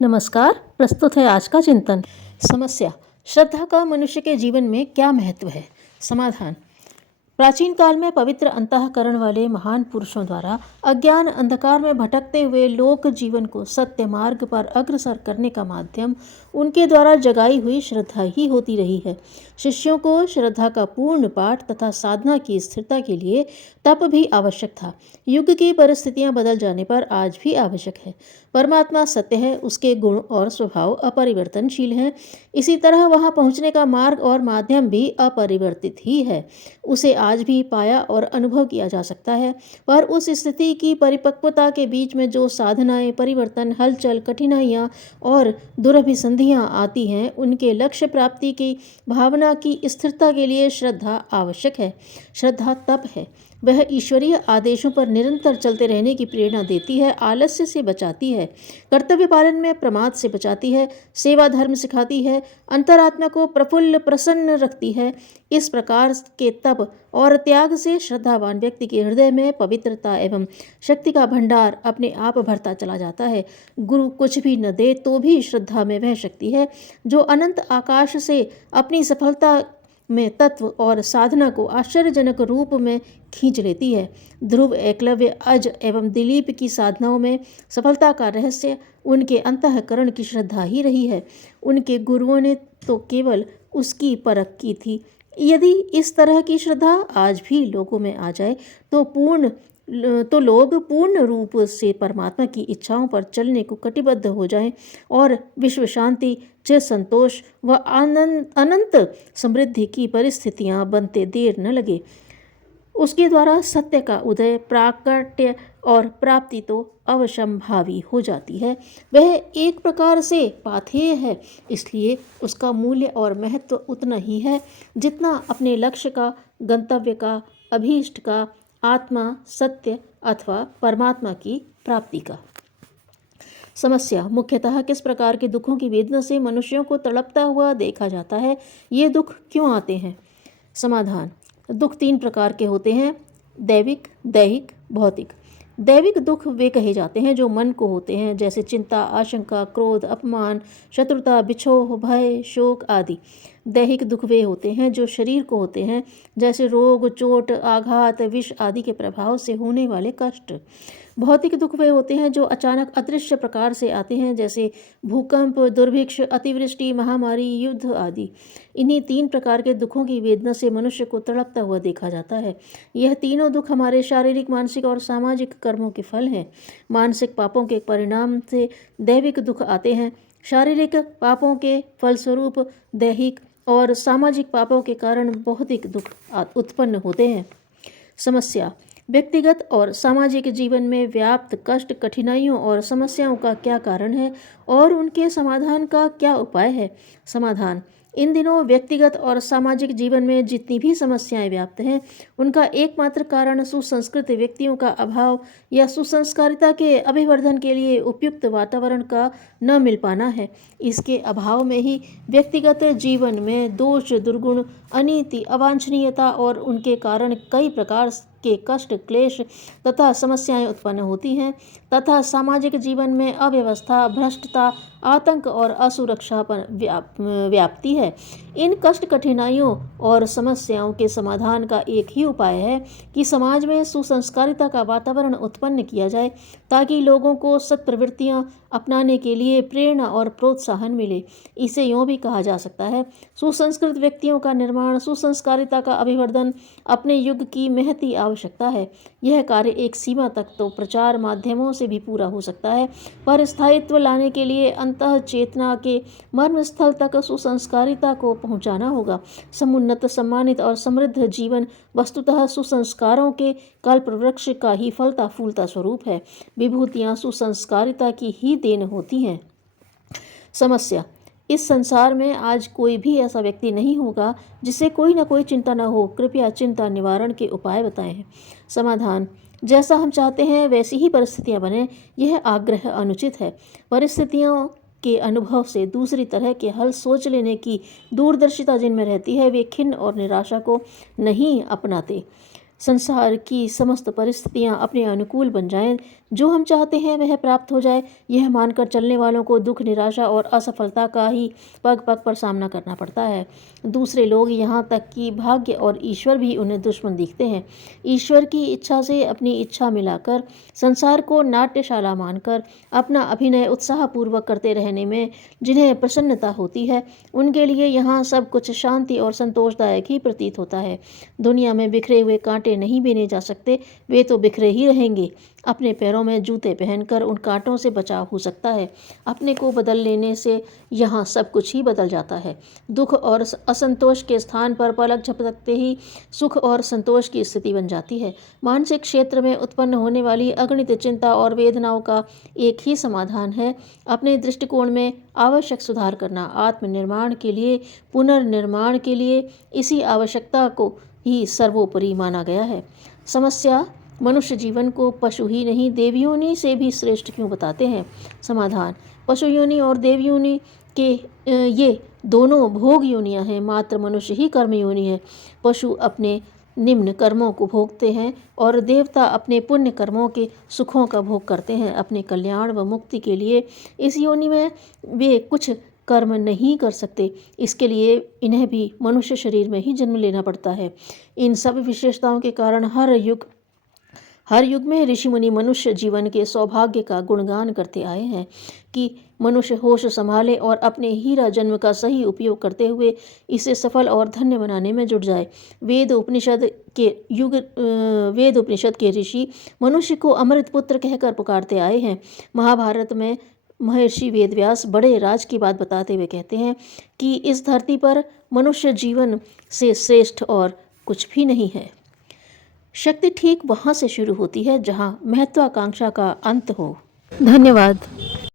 नमस्कार। प्रस्तुत है आज का चिंतन। समस्या: श्रद्धा का मनुष्य के जीवन में क्या महत्व है? समाधान: प्राचीन काल में पवित्र अंतःकरण वाले महान पुरुषों द्वारा अज्ञान अंधकार में भटकते हुए लोक जीवन को सत्य मार्ग पर अग्रसर करने का माध्यम उनके द्वारा जगाई हुई श्रद्धा ही होती रही है। शिष्यों को श्रद्धा का पूर्ण पाठ तथा साधना की स्थिरता के लिए तप भी आवश्यक था। युग की परिस्थितियां बदल जाने पर आज भी आवश्यक है। परमात्मा सत्य है, उसके गुण और स्वभाव अपरिवर्तनशील हैं। इसी तरह वहां पहुंचने का मार्ग और माध्यम भी अपरिवर्तित ही है। उसे आज भी पाया और अनुभव किया जा सकता है, पर उस स्थिति की परिपक्वता के बीच में जो साधनाएं, परिवर्तन, हलचल, कठिनाइयां और दुरभिसंधियां आती हैं, उनके लक्ष्य प्राप्ति की भावना की स्थिरता के लिए श्रद्धा आवश्यक है। श्रद्धा तप है। वह ईश्वरीय आदेशों पर निरंतर चलते रहने की प्रेरणा देती है, आलस्य से बचाती है, कर्तव्य पालन में प्रमाद से बचाती है, सेवा धर्म सिखाती है, अंतरात्मा को प्रफुल्ल प्रसन्न रखती है। इस प्रकार के तप और त्याग से श्रद्धावान व्यक्ति के हृदय में पवित्रता एवं शक्ति का भंडार अपने आप भरता चला जाता है। गुरु कुछ भी न दे तो भी श्रद्धा में वह शक्ति है जो अनंत आकाश से अपनी सफलता में तत्व और साधना को आश्चर्यजनक रूप में खींच लेती है। ध्रुव, एकलव्य, अज एवं दिलीप की साधनाओं में सफलता का रहस्य उनके अंतःकरण की श्रद्धा ही रही है। उनके गुरुओं ने तो केवल उसकी परख की थी। यदि इस तरह की श्रद्धा आज भी लोगों में आ जाए तो लोग पूर्ण रूप से परमात्मा की इच्छाओं पर चलने को कटिबद्ध हो जाएं और विश्व शांति, चिर संतोष व अनंत समृद्धि की परिस्थितियां बनते देर न लगे। उसके द्वारा सत्य का उदय, प्राकट्य और प्राप्ति तो अवश्यंभावी हो जाती है। वह एक प्रकार से पाथेय है, इसलिए उसका मूल्य और महत्व उतना ही है जितना अपने लक्ष्य का, गंतव्य का, अभीष्ट का, आत्मा, सत्य अथवा परमात्मा की प्राप्ति का। समस्या: मुख्यतः किस प्रकार के दुखों की वेदना से मनुष्यों को तड़पता हुआ देखा जाता है? ये दुख क्यों आते हैं? समाधान: दुख 3 प्रकार के होते हैं: दैविक, दैहिक, भौतिक। दैविक दुख वे कहे जाते हैं जो मन को होते हैं, जैसे चिंता, आशंका, क्रोध, अपमान, शत्रुता, बिछोह, भय, शोक आदि। दैहिक दुख वे होते हैं जो शरीर को होते हैं, जैसे रोग, चोट, आघात, विष आदि के प्रभाव से होने वाले कष्ट। भौतिक दुख वे होते हैं जो अचानक अदृश्य प्रकार से आते हैं, जैसे भूकंप, दुर्भिक्ष, अतिवृष्टि, महामारी, युद्ध आदि। इन्हीं 3 प्रकार के दुखों की वेदना से मनुष्य को तड़पता हुआ देखा जाता है। यह तीनों दुख हमारे शारीरिक, मानसिक और सामाजिक कर्मों के फल हैं। मानसिक पापों के परिणाम से दैविक दुख आते हैं। शारीरिक पापों के फलस्वरूप दैहिक और सामाजिक पापों के कारण भौतिक दुख उत्पन्न होते हैं। समस्या: व्यक्तिगत और सामाजिक जीवन में व्याप्त कष्ट, कठिनाइयों और समस्याओं का क्या कारण है और उनके समाधान का क्या उपाय है? समाधान: इन दिनों व्यक्तिगत और सामाजिक जीवन में जितनी भी समस्याएं व्याप्त हैं, उनका एकमात्र कारण सुसंस्कृत व्यक्तियों का अभाव या सुसंस्कारिता के अभिवर्धन के लिए उपयुक्त वातावरण का न मिल पाना है। इसके अभाव में ही व्यक्तिगत जीवन में दोष, दुर्गुण, अनीति, अवांछनीयता और उनके कारण कई प्रकार के कष्ट, क्लेश तथा समस्याएं उत्पन्न होती हैं तथा सामाजिक जीवन में अव्यवस्था, भ्रष्टता, आतंक और असुरक्षा पर व्याप्ति है। इन कष्ट, कठिनाइयों और समस्याओं के समाधान का एक ही उपाय है कि समाज में सुसंस्कारिता का वातावरण उत्पन्न किया जाए, ताकि लोगों को सत्प्रवृत्तियां अपनाने के लिए प्रेरणा और प्रोत्साहन मिले। इसे यूँ भी कहा जा सकता है: सुसंस्कृत व्यक्तियों का निर्माण, सुसंस्कारिता का अभिवर्धन अपने युग की महती आवश्यकता है। यह कार्य एक सीमा तक तो प्रचार माध्यमों से भी पूरा हो सकता है, पर स्थायित्व लाने के लिए अंतः चेतना के मर्मस्थल तक सुसंस्कारिता को पहुंचाना होगा। समुन्नत, सम्मानित और समृद्ध जीवन वस्तुतः सुसंस्कारों के कल्पवृक्ष का ही फलता फूलता स्वरूप है। विभूतियां सुसंस्कारिता की ही देन होती हैं। समस्या: इस संसार में आज कोई भी ऐसा व्यक्ति नहीं होगा जिसे कोई न कोई चिंता न हो। कृपया चिंता निवारण के उपाय बताएं। समाधान: जैसा हम चाहते हैं वैसी ही परिस्थितियां बने, यह आग्रह अनुचित है। परिस्थितियों के अनुभव से दूसरी तरह के हल सोच लेने की दूरदर्शिता जिनमें रहती है, वे खिन्न और निराशा को नहीं अपनाते। संसार की समस्त परिस्थितियां अपने अनुकूल बन जाएं जो हम चाहते हैं वह प्राप्त हो जाए, यह मानकर चलने वालों को दुख, निराशा और असफलता का ही पग पग पर सामना करना पड़ता है। दूसरे लोग, यहाँ तक कि भाग्य और ईश्वर भी उन्हें दुश्मन दिखते हैं। ईश्वर की इच्छा से अपनी इच्छा मिलाकर, संसार को नाट्यशाला मानकर अपना अभिनय उत्साहपूर्वक करते रहने में जिन्हें प्रसन्नता होती है, उनके लिए यहाँ सब कुछ शांति और संतोषदायक ही प्रतीत होता है। दुनिया में बिखरे हुए कांटे नहीं बीने जा सकते, वे तो बिखरे ही रहेंगे। अपने पैरों में जूते पहनकर उन कांटों से बचाव हो सकता है। अपने को बदल लेने से यहाँ सब कुछ ही बदल जाता है। दुख और असंतोष के स्थान पर पलक झपकते ही सुख और संतोष की स्थिति बन जाती है। मानसिक क्षेत्र में उत्पन्न होने वाली अगणित चिंता और वेदनाओं का एक ही समाधान है, अपने दृष्टिकोण में आवश्यक सुधार करना। आत्मनिर्माण के लिए, पुनर्निर्माण के लिए इसी आवश्यकता को ही सर्वोपरि माना गया है। समस्या: मनुष्य जीवन को पशु ही नहीं, देव योनि से भी श्रेष्ठ क्यों बताते हैं? समाधान: पशु योनि और देव योनि के ये दोनों भोग योनियां हैं, मात्र मनुष्य ही कर्म योनि है। पशु अपने निम्न कर्मों को भोगते हैं और देवता अपने पुण्य कर्मों के सुखों का भोग करते हैं। अपने कल्याण व मुक्ति के लिए इस योनि में वे कुछ कर्म नहीं कर सकते, इसके लिए इन्हें भी मनुष्य शरीर में ही जन्म लेना पड़ता है। इन सब विशेषताओं के कारण हर युग में ऋषि मुनि मनुष्य जीवन के सौभाग्य का गुणगान करते आए हैं कि मनुष्य होश संभाले और अपने हीरा जन्म का सही उपयोग करते हुए इसे सफल और धन्य बनाने में जुट जाए। वेद उपनिषद के ऋषि मनुष्य को अमृत पुत्र कहकर पुकारते आए हैं। महाभारत में महर्षि वेदव्यास बड़े राज की बात बताते हुए कहते हैं कि इस धरती पर मनुष्य जीवन से श्रेष्ठ और कुछ भी नहीं है। शक्ति ठीक वहाँ से शुरू होती है जहाँ महत्वाकांक्षा का अंत हो। धन्यवाद।